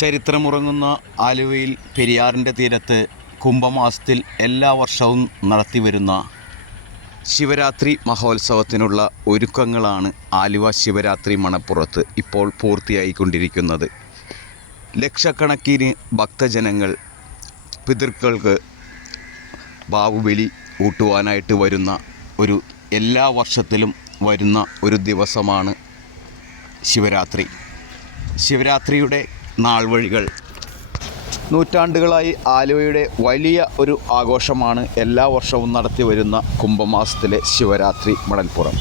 ചരിത്രമുറങ്ങുന്ന ആലുവയിൽ പെരിയാറിന്റെ തീരത്ത് കുംഭമാസത്തിൽ എല്ലാ വർഷവും നടത്തിവരുന്ന ശിവരാത്രി മഹോത്സവത്തിനുള്ള ഒരുക്കങ്ങളാണ് ആലുവ ശിവരാത്രി മണപ്പുറത്ത് ഇപ്പോൾ പൂർത്തിയായിക്കൊണ്ടിരിക്കുന്നത്. ലക്ഷക്കണക്കിന് ഭക്തജനങ്ങൾ പിതൃക്കൾക്ക് ബാവുബലി ഊട്ടുവാനായിട്ട് വരുന്ന ഒരു എല്ലാ വർഷത്തിലും വരുന്ന ഒരു ദിവസമാണ് ശിവരാത്രി. ശിവരാത്രിയുടെ നാൾവഴികൾ. നൂറ്റാണ്ടുകളായി ആലുവയുടെ വലിയ ഒരു ആഘോഷമാണ് എല്ലാ വർഷവും നടത്തി വരുന്ന കുംഭമാസത്തിലെ ശിവരാത്രി മണൽപ്പുറം.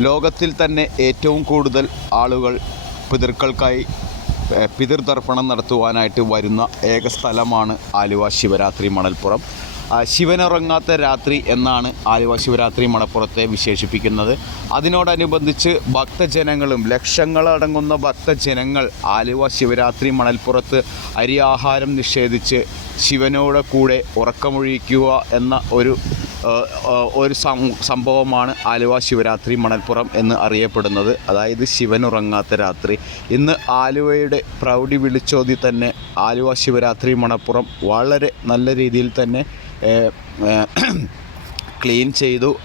ലോകത്തിൽ തന്നെ ഏറ്റവും കൂടുതൽ ആളുകൾ പിതൃക്കൾക്കായി പിതൃതർപ്പണം നടത്തുവാനായിട്ട് വരുന്ന ഏക സ്ഥലമാണ് ആലുവ ശിവരാത്രി മണൽപ്പുറം. ശിവനുറങ്ങാത്ത രാത്രി എന്നാണ് ആലുവ ശിവരാത്രി മണപ്പുറത്തെ വിശേഷിപ്പിക്കുന്നത്. അതിനോടനുബന്ധിച്ച് ഭക്തജനങ്ങളും ലക്ഷങ്ങളടങ്ങുന്ന ഭക്തജനങ്ങൾ ആലുവ ശിവരാത്രി മണൽപ്പുറത്ത് അരിയാഹാരം നിഷേധിച്ച് ശിവനോട് കൂടെ ഉറക്കമൊഴിക്കുക എന്ന ഒരു ഒരു സംഭവമാണ് ആലുവ ശിവരാത്രി മണൽപ്പുറം എന്ന് അറിയപ്പെടുന്നത്. അതായത് ശിവനുറങ്ങാത്ത രാത്രി. ഇന്ന് ആലുവയുടെ പ്രൗഢി വിളിച്ചോതി തന്നെ ആലുവ ശിവരാത്രി മണപ്പുറം വളരെ നല്ല രീതിയിൽ തന്നെ ക്ലീൻ ചെയ്തു.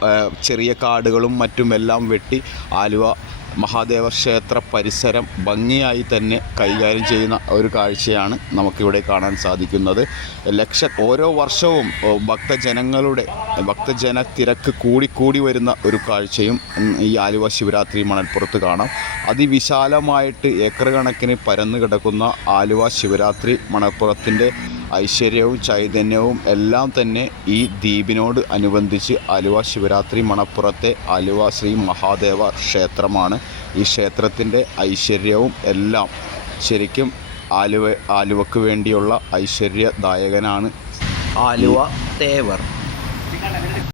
ചെറിയ കാടുകളും മറ്റുമെല്ലാം വെട്ടി ആലുവ മഹാദേവ ക്ഷേത്ര പരിസരം ഭംഗിയായി തന്നെ കൈകാര്യം ചെയ്യുന്ന ഒരു കാഴ്ചയാണ് നമുക്കിവിടെ കാണാൻ സാധിക്കുന്നത്. ലക്ഷ ഓരോ വർഷവും ഭക്തജനങ്ങളുടെ ഭക്തജന തിരക്ക് കൂടിക്കൂടി വരുന്ന ഒരു കാഴ്ചയും ഈ ആലുവ ശിവരാത്രി മണൽപ്പുറത്ത് കാണാം. അതിവിശാലമായിട്ട് ഏക്കർ കണക്കിന് പരന്നു കിടക്കുന്ന ആലുവ ശിവരാത്രി മണൽപ്പുറത്തിന്റെ ഐശ്വര്യവും ചൈതന്യവും എല്ലാം തന്നെ ഈ ദ്വീപിനോട് അനുബന്ധിച്ച് ആലുവ ശിവരാത്രി മണപ്പുറത്തെ ആലുവ ശ്രീ മഹാദേവ ക്ഷേത്രമാണ്. ഈ ക്ഷേത്രത്തിന്റെ ഐശ്വര്യവും എല്ലാം ശരിക്കും ആലുവ ആലുവക്ക് വേണ്ടിയുള്ള ഐശ്വര്യദായകനാണ് ആലുവ തേവർ.